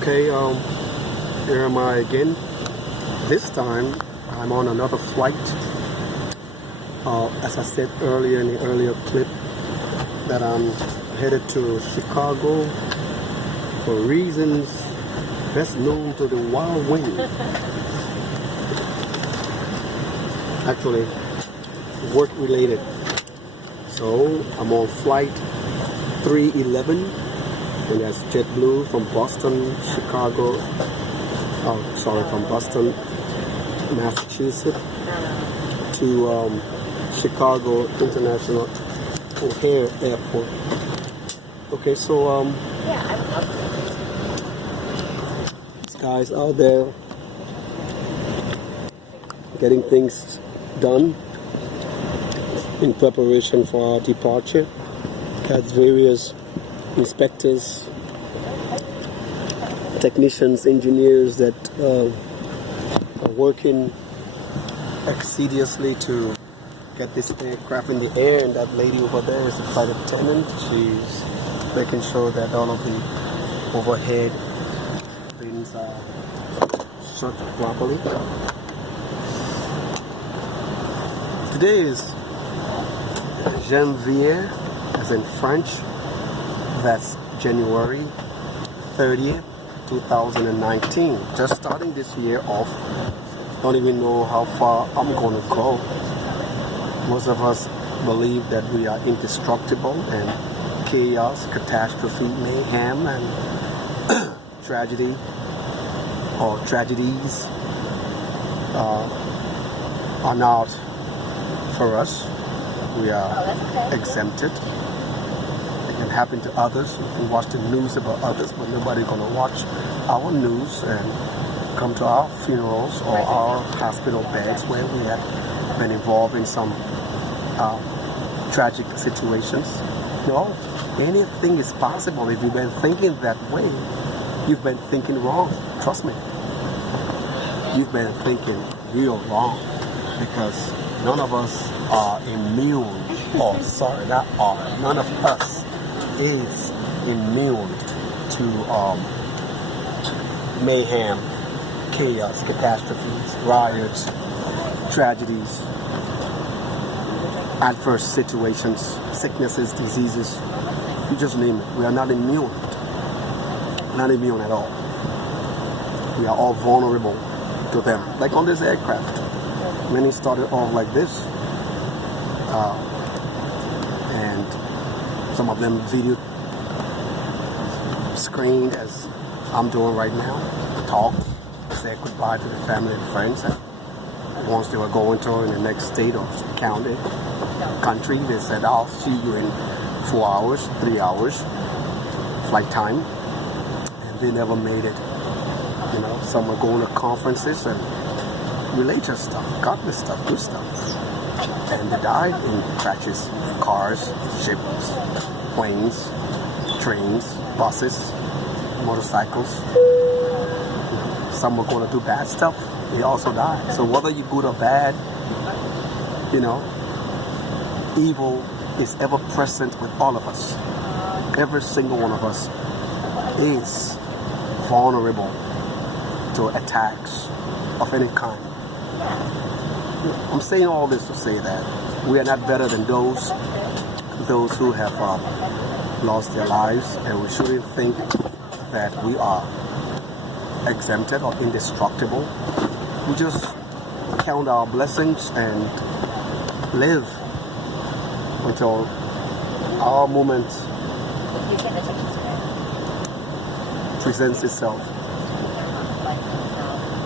Okay, here am I again. This time I'm on another flight. As I said earlier in the earlier clip, that I'm headed to Chicago for reasons best known to the wild wind. Actually, work related. So I'm on flight 311, and that's JetBlue from Boston, Chicago. From Boston, Massachusetts to Chicago International O'Hare Airport. Okay, so these guys out there getting things done in preparation for our departure. Got various inspectors, technicians, engineers that are working assiduously to get this aircraft in the air, and that lady over there is the flight attendant. She's making sure that all of the overhead things are shut properly. Today is Janvier, as in French. That's January 30th, 2019. Just starting this year off. Don't even know how far I'm going to go. Most of us believe that we are indestructible, and chaos, catastrophe, mayhem, and tragedy or tragedies are not for us. We are exempted. It can happen to others. We can watch the news about others, but nobody's going to watch our news and come to our funerals or our hospital beds where we have been involved in some tragic situations. No, anything is possible. If you've been thinking that way, you've been thinking wrong. Trust me. You've been thinking real wrong, because none of us are immune, none of us is immune to mayhem, chaos, catastrophes, riots, tragedies, adverse situations, sicknesses, diseases, you just name it. We are not immune. Not immune at all. We are all vulnerable to them. Like on this aircraft. Many started off like this. And some of them video screened as I'm doing right now. Talk, say goodbye to the family and friends. And once they were going to in the next state or county, country, they said, I'll see you in 4 hours, 3 hours, flight time. And they never made it. You know, some are going to conferences and religious stuff, godly stuff, good stuff. And they died in crashes, cars, ships, planes, trains, buses, motorcycles. Some were going to do bad stuff. They also died. So whether you're good or bad, you know, evil is ever present with all of us. Every single one of us is vulnerable to attacks of any kind. I'm saying all this to say that we are not better than those who have lost their lives, and we shouldn't think that we are exempted or indestructible. We just count our blessings and live until our moment presents itself.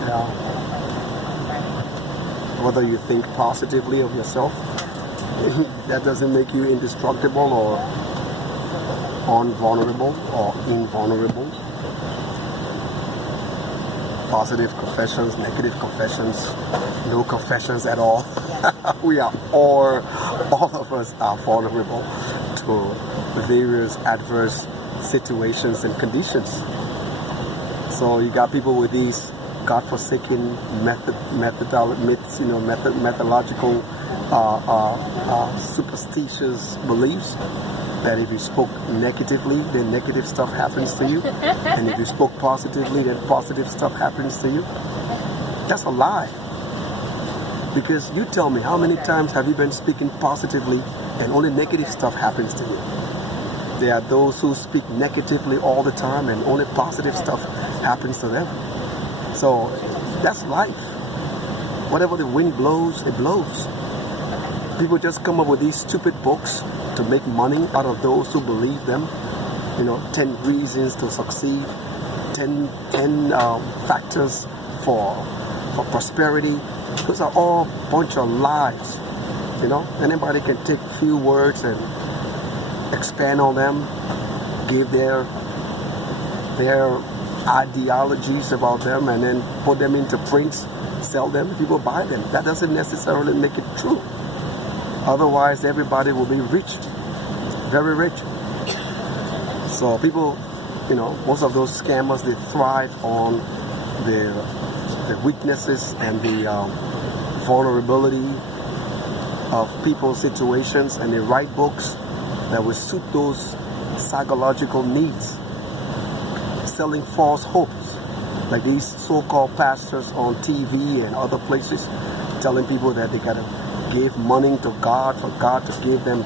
Yeah. Whether you think positively of yourself, that doesn't make you indestructible or unvulnerable or invulnerable. Positive confessions, negative confessions, no confessions at all. We are all of us are vulnerable to various adverse situations and conditions. So you got people with these godforsaken methodological superstitious beliefs that if you spoke negatively, then negative stuff happens to you, and if you spoke positively, then positive stuff happens to you. That's a lie. Because you tell me, how many times have you been speaking positively and only negative stuff happens to you? There are those who speak negatively all the time and only positive stuff happens to them. So that's life. Whatever the wind blows, it blows. People just come up with these stupid books to make money out of those who believe them. 10 reasons to succeed, 10 factors for prosperity. Those are all a bunch of lies. Anybody can take a few words and expand on them, give their ideologies about them, and then put them into prints, sell them, people buy them. That doesn't necessarily make it true. Otherwise, everybody will be rich, very rich. So people, most of those scammers, they thrive on the weaknesses and the vulnerability of people's situations, and they write books that will suit those psychological needs, selling false hopes, like these so-called pastors on TV and other places, telling people that they gotta give money to God for God to give them,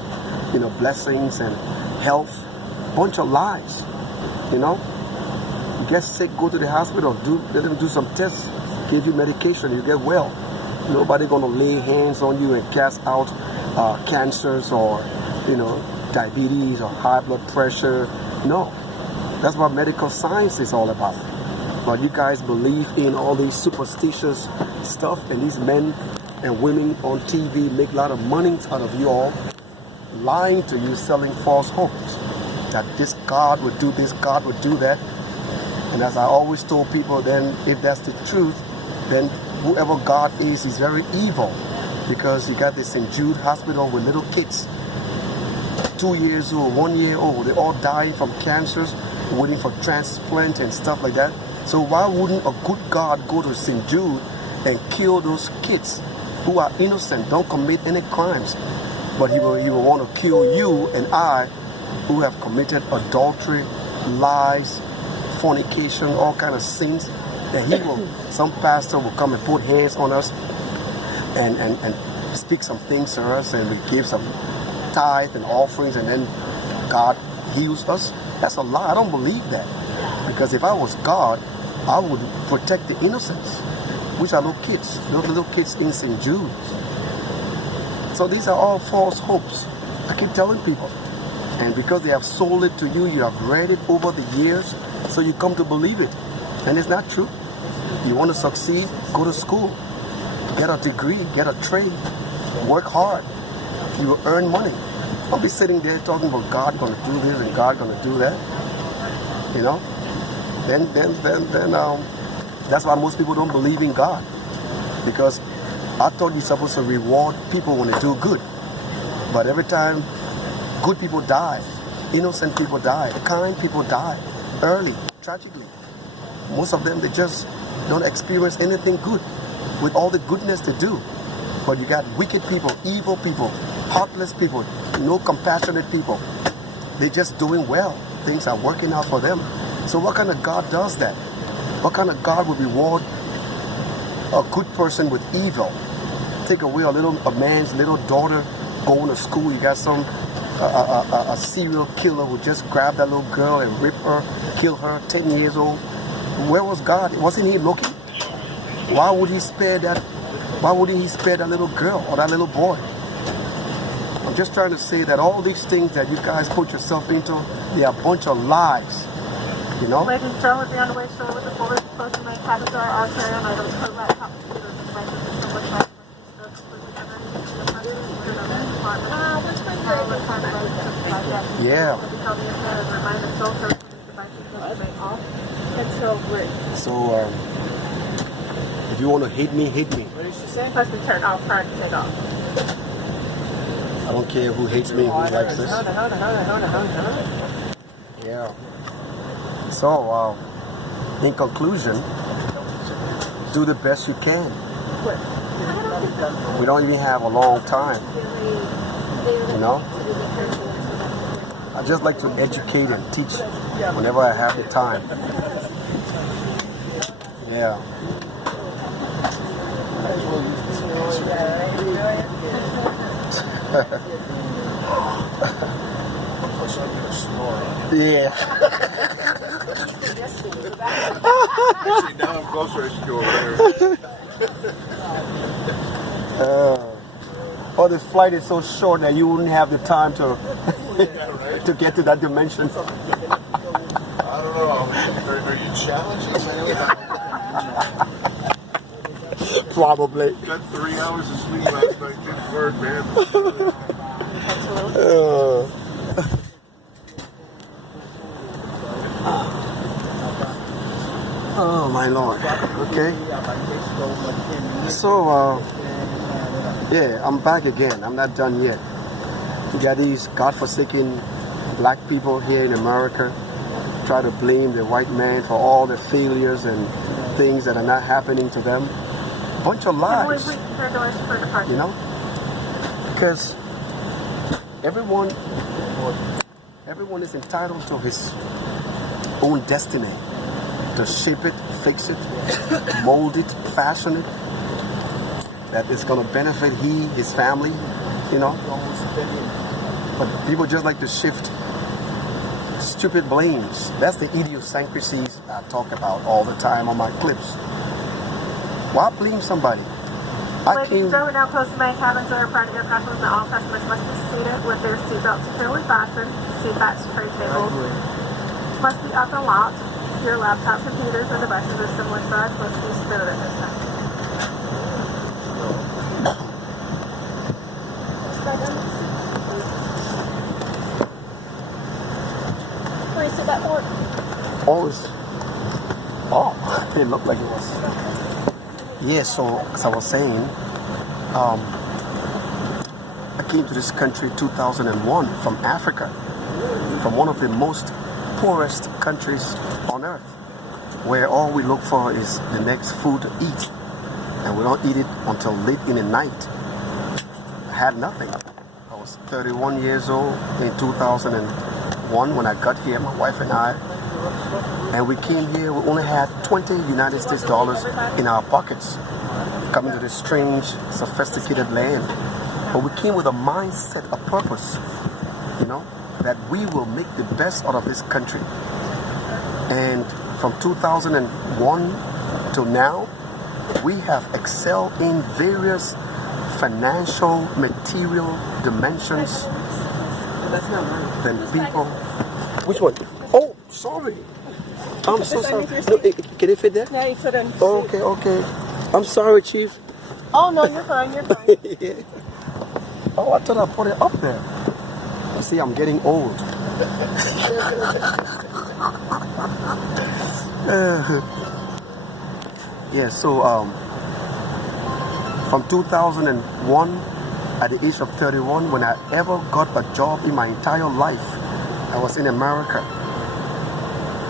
blessings and health. Bunch of lies. You get sick, go to the hospital, let them do some tests, give you medication, you get well. Nobody gonna lay hands on you and cast out cancers or diabetes or high blood pressure. No, that's what medical science is all about. But you guys believe in all these superstitious stuff, and these men and women on TV make a lot of money out of you all, lying to you, selling false hopes that this God would do this, God would do that. And as I always told people, then if that's the truth, then whoever God is very evil, because you got this St. Jude hospital with little kids, 2 years old, 1 year old, they all dying from cancers, waiting for transplant and stuff like that. So why wouldn't a good God go to St. Jude and kill those kids who are innocent, don't commit any crimes? But he will want to kill you and I, who have committed adultery, lies, fornication, all kind of sins. That some pastor will come and put hands on us and speak some things to us, and we give some tithe and offerings, and then God heals us. That's a lie. I don't believe that. Because if I was God, I would protect the innocents, which are those little kids in St. Jude's. So these are all false hopes. I keep telling people. And because they have sold it to you, you have read it over the years, so you come to believe it. And it's not true. You want to succeed, go to school, get a degree, get a trade, work hard. You will earn money. Don't be sitting there talking about God going to do this and God going to do that. Then that's why most people don't believe in God. Because I thought you're supposed to reward people when they do good. But every time good people die, innocent people die, kind people die early, tragically. Most of them, they just don't experience anything good with all the goodness they do. But you got wicked people, evil people, heartless people, no compassionate people. They're just doing well. Things are working out for them. So what kind of God does that? What kind of God would reward a good person with evil? Take away a man's little daughter going to school. You got some a serial killer who just grabbed that little girl and rip her, kill her, 10 years old. Where was God? Wasn't he looking? Why would he spare that? Why wouldn't he spare that little girl or that little boy? I'm just trying to say that all these things that you guys put yourself into, they are a bunch of lies. Ladies and gentlemen, be on the way shore with the forward closing main cabins are all carry on items, code laptop, computers, and devices, and so much like yeah. So, if you want to hate me, hate me. Plus we turn off prior to take off. I don't care who hates me, who likes this. Yeah. So, in conclusion, do the best you can. We don't even have a long time, you know? I just like to educate and teach whenever I have the time. Yeah. Yeah. Actually, now I'm closer. I should go over there. Or the flight is so short that you wouldn't have the time to to get to that dimension. I don't know. Are you challenging me? Probably. Got 3 hours of sleep last night. Good word, man. Oh my Lord. Okay. So yeah, I'm back again. I'm not done yet. You got these godforsaken black people here in America try to blame the white man for all the failures and things that are not happening to them. Bunch of lies. You know? Because everyone is entitled to his own destiny. To shape it, fix it, mold it, fashion it. That it's going to benefit his family, you know. But people just like to shift stupid blames. That's the idiosyncrasies I talk about all the time on my clips. Why blame somebody? Ladies and gentlemen, now close to main cabins are private aircraft and all customers must be seated with their seatbelts securely fastened. Seatbacks, tray tables must be up and locked. Your laptop, computers, and devices of similar size must be stowed at this time. Oh, it looked like it was. Yeah, so as I was saying, I came to this country 2001 from Africa, from one of the most poorest countries on earth, where all we look for is the next food to eat, and we don't eat it until late in the night. I had nothing. I was 31 years old in 2001 when I got here, my wife and I, and we came here. We only had 20 United States dollars in our pockets, coming to this strange, sophisticated land. But we came with a mindset, a purpose, you know, that we will make the best out of this country. And from 2001 till now, we have excelled in various financial, material dimensions than people. Which one? Oh, sorry. I'm so sorry. No, can it fit there? Yeah, you fit in. Oh, okay. I'm sorry, Chief. Oh, no, you're fine, Yeah. Oh, I thought I put it up there. You see, I'm getting old. Yeah, so from 2001, at the age of 31, when I ever got a job in my entire life, I was in America.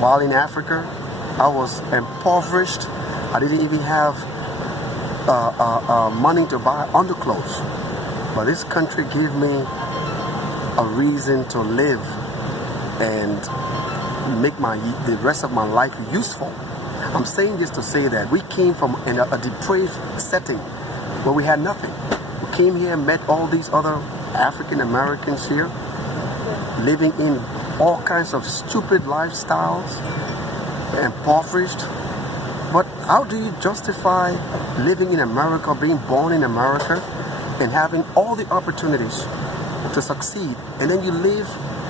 While in Africa, I was impoverished. I didn't even have money to buy underclothes. But this country gave me a reason to live and make the rest of my life useful. I'm saying this to say that we came from a depraved setting where we had nothing. We came here and met all these other African Americans here, living in all kinds of stupid lifestyles, impoverished. But how do you justify living in America, being born in America, and having all the opportunities to succeed, and then you live?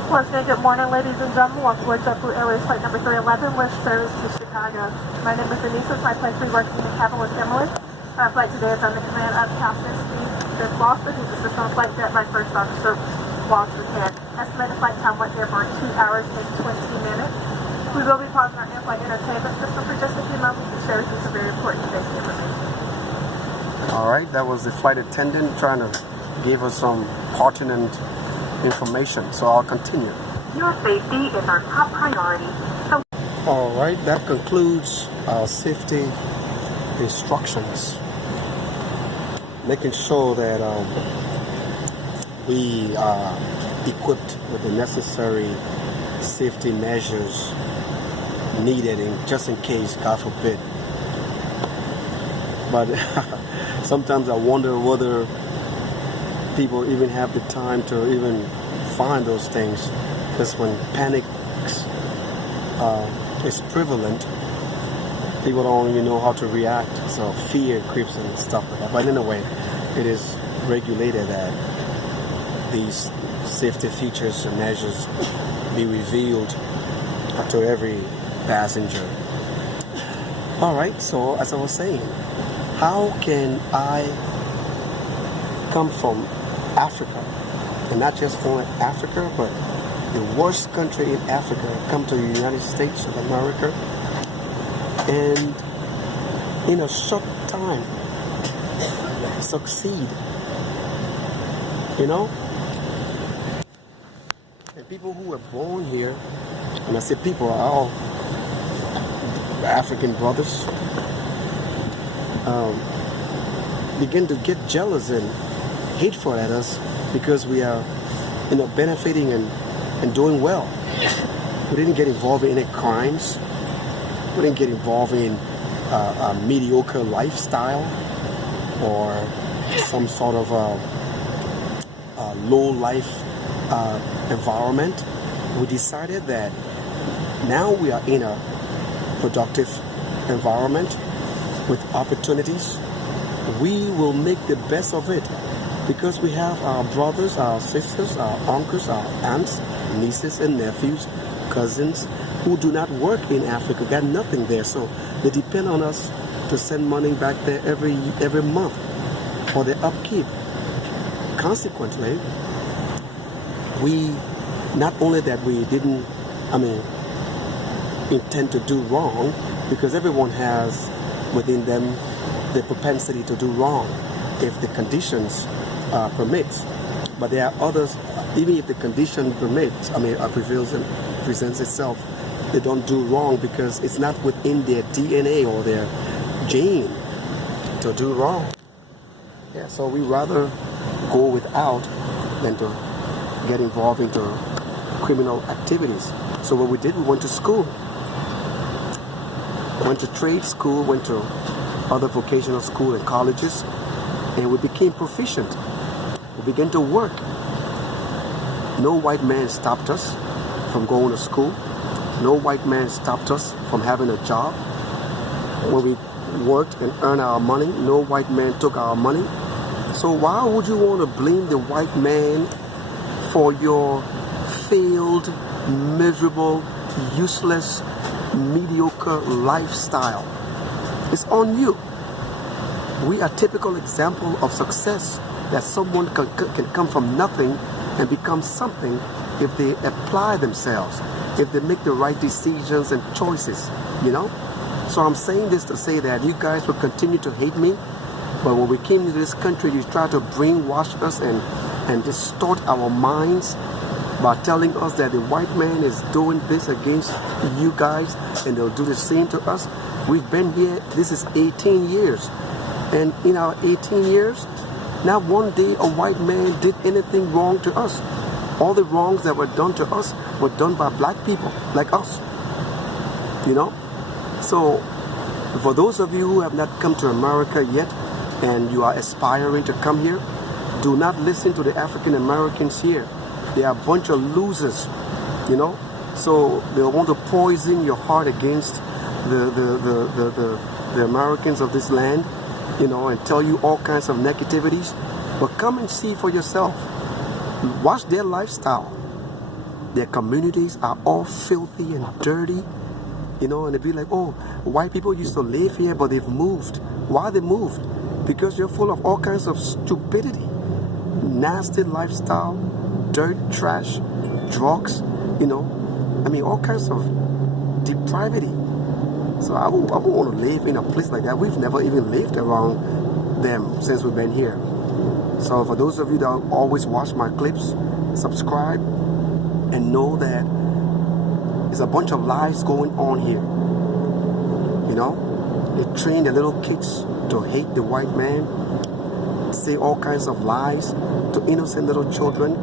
Once again, good morning, ladies and gentlemen. Welcome to JetBlue Airways flight number 311 with service to Chicago. My name is Denise. It's my pleasure to be working in the cabin with Emily. Our flight today is under command of Captain Steve Foster, who's assistant on flight deck by First Officer Walter Head. Estimated flight time went there for 2 hours and 20 minutes. We will be pausing our in-flight entertainment system for just a few moments to share with you some very important safety information. All right, that was the flight attendant trying to give us some pertinent information, so I'll continue. Your safety is our top priority. All right, that concludes our safety instructions. making sure that we are equipped with the necessary safety measures needed just in case, God forbid. But sometimes I wonder whether people even have the time to even find those things, because when panic is prevalent, people don't even know how to react, so fear creeps and stuff like that. But anyway, it is regulated that these safety features and measures be revealed to every passenger. All right, so as I was saying, how can I come from Africa, and not just from Africa, but the worst country in Africa, come to the United States of America, and in a short time succeed, you know? And people who were born here, and I say people are all African brothers, begin to get jealous and hateful at us because we are, benefiting and doing well. We didn't get involved in any crimes. We didn't get involved in a mediocre lifestyle or some sort of low life environment. We decided that now we are in a productive environment with opportunities. We will make the best of it because we have our brothers, our sisters, our uncles, our aunts, nieces and nephews, cousins who do not work in Africa, got nothing there, so they depend on us to send money back there every month for their upkeep. Consequently, we not only that we didn't, intend to do wrong, because everyone has within them the propensity to do wrong if the conditions permits. But there are others, even if the condition permits, presents itself, they don't do wrong because it's not within their DNA or their gene to do wrong. Yeah, so we rather go without than to get involved into criminal activities. So what we did, we went to school. Went to trade school, went to other vocational school and colleges, and we became proficient. We began to work. No white man stopped us from going to school. No white man stopped us from having a job. When we worked and earned our money, no white man took our money. So why would you want to blame the white man for your failed, miserable, useless, mediocre lifestyle? It's on you. We are a typical example of success, that someone can come from nothing and become something if they apply themselves, if they make the right decisions and choices, So I'm saying this to say that you guys will continue to hate me, but when we came to this country, you try to brainwash us and distort our minds by telling us that the white man is doing this against you guys and they'll do the same to us. We've been here, this is 18 years. And in our 18 years, not one day a white man did anything wrong to us. All the wrongs that were done to us were done by black people like us. So for those of you who have not come to America yet and you are aspiring to come here, do not listen to the African Americans here. They are a bunch of losers, So they want to poison your heart against the Americans of this land, and tell you all kinds of negativities. But come and see for yourself. Watch their lifestyle. Their communities are all filthy and dirty, and they be like, oh, white people used to live here, but they've moved. Why they moved? Because you're full of all kinds of stupidity, nasty lifestyle, dirt, trash, drugs, all kinds of depravity. So I won't want to live in a place like that. We've never even lived around them since we've been here. So for those of you that always watch my clips, subscribe and know that there's a bunch of lies going on here. They train the little kids to hate the white man. say all kinds of lies to innocent little children.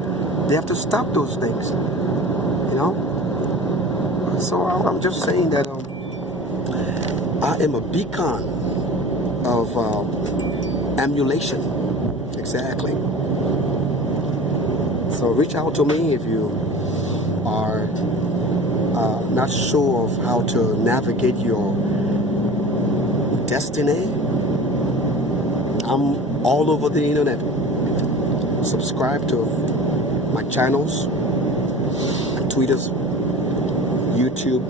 They have to stop those things, you know. So I'm just saying that I am a beacon of emulation. Exactly. So reach out to me if you are not sure of how to navigate your destiny. I'm all over the internet. Subscribe to my channels, my Twitters, YouTube,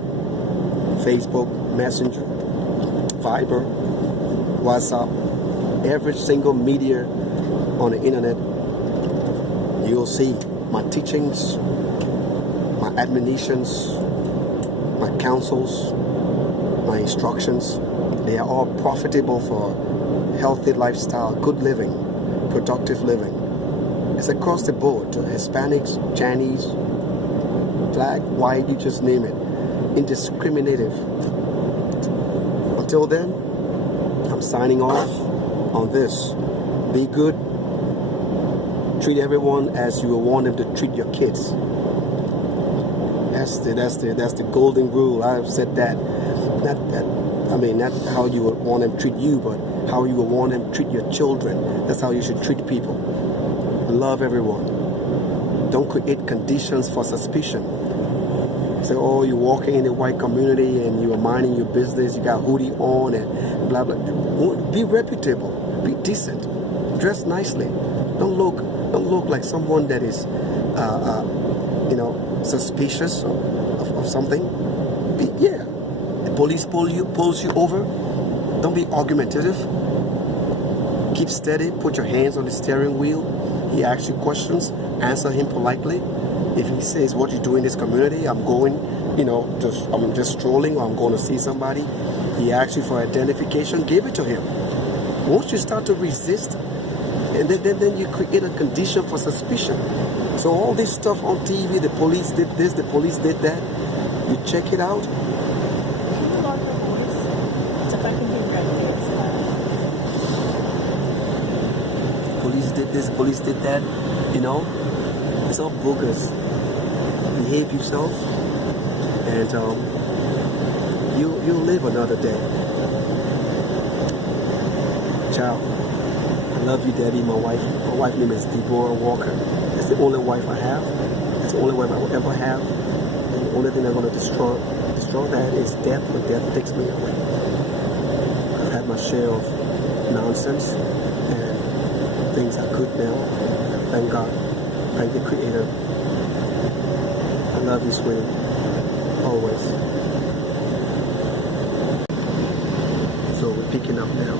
Facebook, Messenger, Viber, WhatsApp, every single media on the internet. You'll see my teachings, my admonitions, my counsels, my instructions. They are all profitable for healthy lifestyle, good living, productive living. It's across the board to Hispanics, Chinese, black, white, you just name it. Indiscriminative. Until then, I'm signing off on this. Be good. Treat everyone as you would want them to treat your kids. That's the golden rule. I've said that. Not how you would want them to treat you, but how you would want them to treat your children. That's how you should treat people. Love everyone. Don't create conditions for suspicion. Say, oh, you're walking in the white community and you are minding your business, you got hoodie on and blah blah. Be reputable, be decent, dress nicely. Don't look like someone that is, suspicious of something. The police pulls you over. Don't be argumentative. Keep steady. Put your hands on the steering wheel. He asks you questions. Answer him politely. If he says, what you do in this community, I'm going, I'm just strolling, or I'm going to see somebody. He asks you for identification. Give it to him. Once you start to resist, and then you create a condition for suspicion. So all this stuff on TV, the police did this, the police did that. You check it out. Police did this, police did that. It's all bogus. Behave yourself, and you'll live another day. Ciao. I love you, Daddy. My wife's name is Deborah Walker. That's the only wife I have. That's the only wife I will ever have. And the only thing that's going to destroy that is death, when death takes me away. I've had my share of nonsense and things I could now. Thank God. Thank the Creator. I love you, sweetie. Always. So we're picking up now.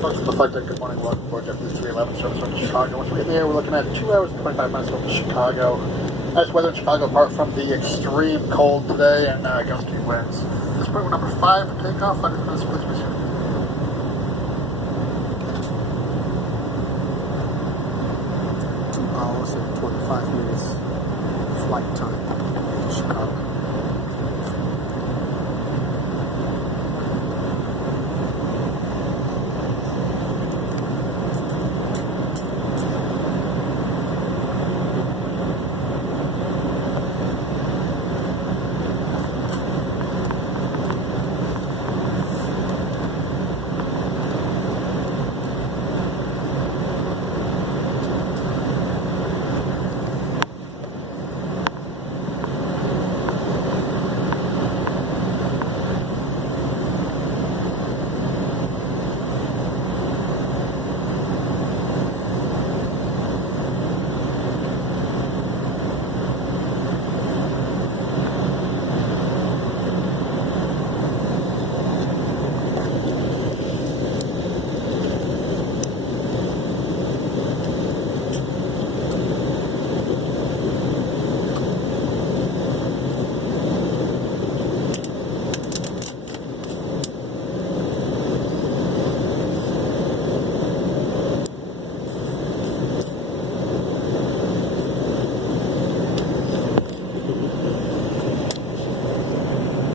Folks on the flight deck, good morning. Welcome aboard JetBlue 311 service from Chicago. Once we get there, we're looking at 2 hours and 25 minutes over Chicago. Nice weather in Chicago, apart from the extreme cold today and gusty winds. This is point number 5 for takeoff. 100 minutes, please.